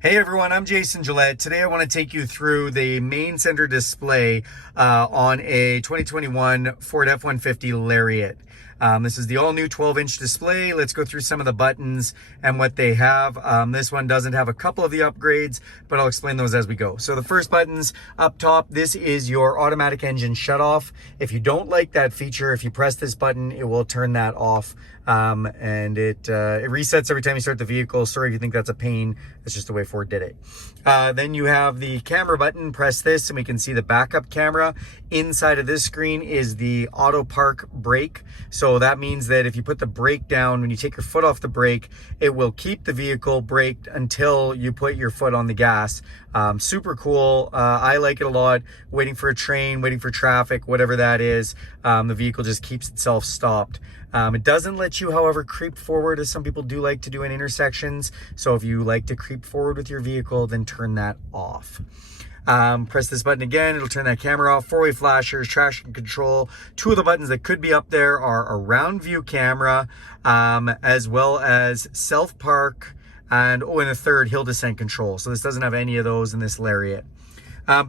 Hey everyone, I'm Jason Gillette. Today I want to take you through the main center display on a 2021 Ford F-150 Lariat. This is the all-new 12-inch display. Let's go through some of the buttons and what they have. This one doesn't have a couple of the upgrades, but I'll explain those as we go. So the first button's up top. This is your automatic engine shutoff. If you don't like that feature, if you press this button, it will turn that off. And it resets every time you start the vehicle. Sorry if you think that's a pain. That's just the way Ford did it. Then you have the camera button. Press this and we can see the backup camera. Inside of this screen is the auto park brake. So that means that if you put the brake down, when you take your foot off the brake, it will keep the vehicle braked until you put your foot on the gas. Super cool. I like it a lot. Waiting for a train, waiting for traffic, whatever that is, the vehicle just keeps itself stopped. It doesn't let you, however, creep forward as some people do like to do in intersections. So if you like to creep forward with your vehicle, then turn that off. Press this button again, it'll turn that camera off. Four-way flashers, traction control. Two of the buttons that could be up there are a round view camera, as well as self-park, and a third, hill descent control. So this doesn't have any of those in this Lariat.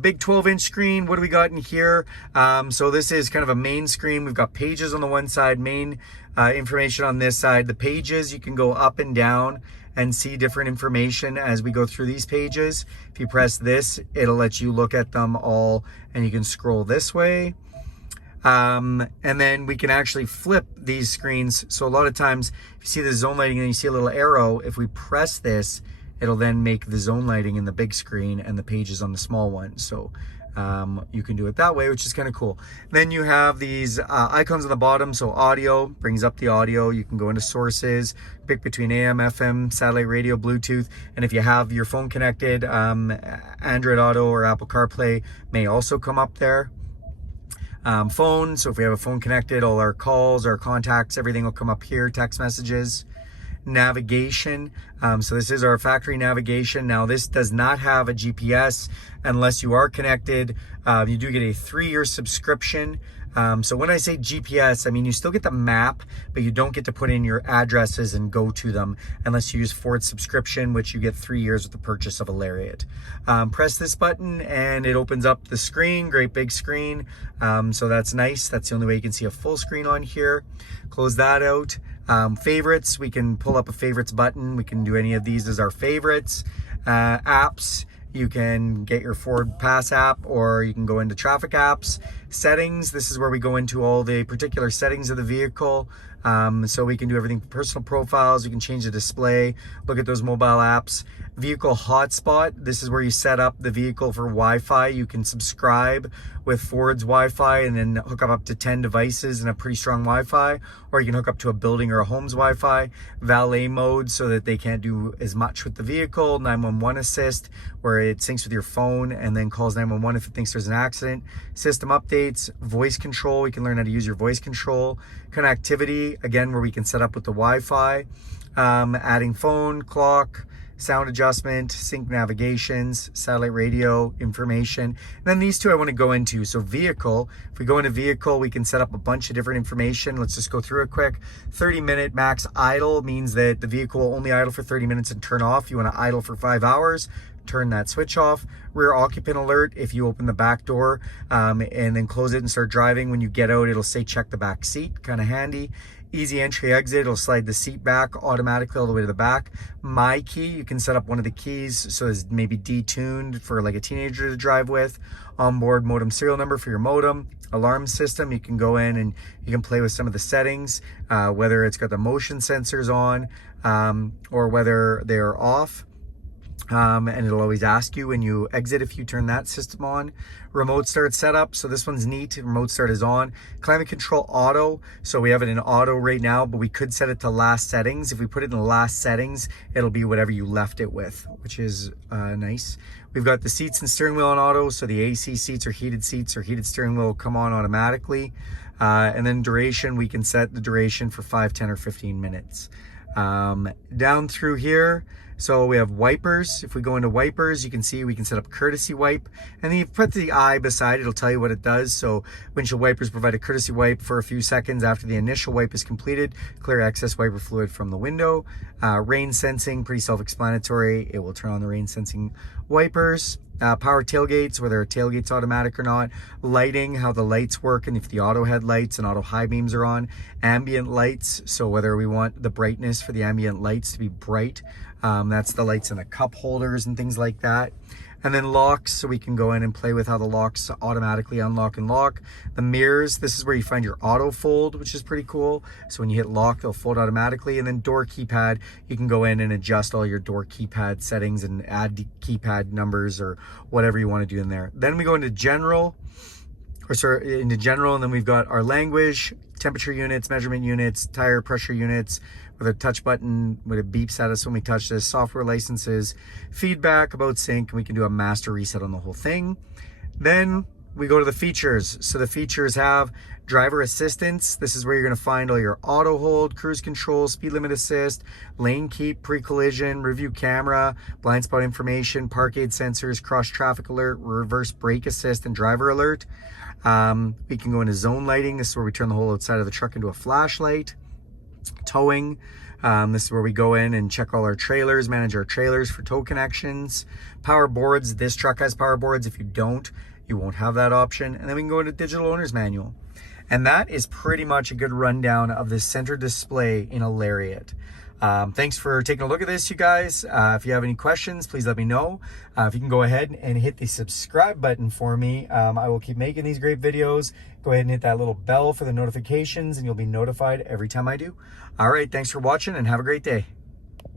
Big 12-inch screen. What do we got in here? So this is kind of a main screen. We've got pages on the one side, main information on this side. The pages, you can go up and down and see different information as we go through these pages. If you press this, it'll let you look at them all, and you can scroll this way. And then we can actually flip these screens. So a lot of times, if you see the zone lighting and you see a little arrow, if we press this, it'll then make the zone lighting in the big screen and the pages on the small one. So you can do it that way, which is kind of cool. Then you have these icons on the bottom. So audio brings up the audio. You can go into sources, pick between AM, FM, satellite radio, Bluetooth. And if you have your phone connected, Android Auto or Apple CarPlay may also come up there. Phone, so if we have a phone connected, all our calls, our contacts, everything will come up here, text messages. Navigation, so this is our factory navigation. Now this does not have a GPS unless you are connected. You do get a 3-year subscription. So when I say GPS, I mean you still get the map, but you don't get to put in your addresses and go to them unless you use Ford subscription, which you get 3 years with the purchase of a Lariat. Press this button and it opens up the screen, great big screen. So that's nice. That's the only way you can see a full screen on here. Close that out. Favorites, we can pull up a favorites button. We can do any of these as our favorites. Apps, you can get your Ford Pass app, or you can go into traffic apps. Settings, this is where we go into all the particular settings of the vehicle. So we can do everything from personal profiles, you can change the display, look at those mobile apps. Vehicle hotspot, this is where you set up the vehicle for Wi-Fi. You can subscribe with Ford's Wi-Fi and then hook up to 10 devices and a pretty strong Wi-Fi, or you can hook up to a building or a home's Wi-Fi. Valet mode, so that they can't do as much with the vehicle. 911 assist, where it syncs with your phone and then calls 911 if it thinks there's an accident. System updates, voice control, we can learn how to use your voice control. Connectivity, again, where we can set up with the Wi-Fi. Adding phone, clock, sound adjustment, sync navigations, satellite radio information. And then these two I want to go into. So vehicle, if we go into vehicle, we can set up a bunch of different information. Let's just go through it quick. 30-minute max idle means that the vehicle will only idle for 30 minutes and turn off. You want to idle for 5 hours, turn that switch off. Rear occupant alert, if you open the back door and then close it and start driving, when you get out, it'll say check the back seat, kind of handy. Easy entry exit, it'll slide the seat back automatically all the way to the back. My key, you can set up one of the keys so it's maybe detuned for like a teenager to drive with. Onboard modem serial number for your modem. Alarm system, you can go in and you can play with some of the settings, whether it's got the motion sensors on or whether they're off. And it'll always ask you when you exit if you turn that system on. Remote start setup, so this one's neat. Remote start is on. Climate control auto, so we have it in auto right now, but we could set it to last settings. If we put it in last settings, it'll be whatever you left it with, which is nice. We've got the seats and steering wheel on auto, so the AC seats or heated steering wheel will come on automatically. And then duration, we can set the duration for 5, 10, or 15 minutes. Down through here, So we have wipers. If we go into wipers, you can see we can set up courtesy wipe, and then you put the eye beside it, it'll tell you what it does. So windshield wipers provide a courtesy wipe for a few seconds after the initial wipe is completed. Clear excess wiper fluid from the window. Rain sensing, pretty self-explanatory. It will turn on the rain sensing wipers. Power tailgates, whether a tailgate's automatic or not. Lighting, how the lights work, and if the auto headlights and auto high beams are on. Ambient lights, so whether we want the brightness for the ambient lights to be bright. That's the lights in the cup holders and things like that. And then locks, so we can go in and play with how the locks automatically unlock and lock. The mirrors, this is where you find your auto fold, which is pretty cool. So when you hit lock, they'll fold automatically. And then door keypad, you can go in and adjust all your door keypad settings and add keypad numbers or whatever you want to do in there. Then we go into general, and then we've got our language, temperature units, measurement units, tire pressure units, with a touch button, when it beeps at us when we touch this, software licenses, feedback, about sync, and we can do a master reset on the whole thing. Then we go to the features. So the features have driver assistance. This is where you're going to find all your auto hold, cruise control, speed limit assist, lane keep, pre-collision, review camera, blind spot information, park aid sensors, cross traffic alert, reverse brake assist, and driver alert. We can go into zone lighting. This is where we turn the whole outside of the truck into a flashlight. Towing, this is where we go in and check all our trailers, manage our trailers for tow connections. Power boards, this truck has power boards. If you don't, you won't have that option. And then we can go into digital owner's manual. And that is pretty much a good rundown of the center display in a Lariat. Thanks for taking a look at this, you guys. If you have any questions, please let me know. If you can go ahead and hit the subscribe button for me, I will keep making these great videos. Go ahead and hit that little bell for the notifications, and you'll be notified every time I do. All right, thanks for watching, and have a great day.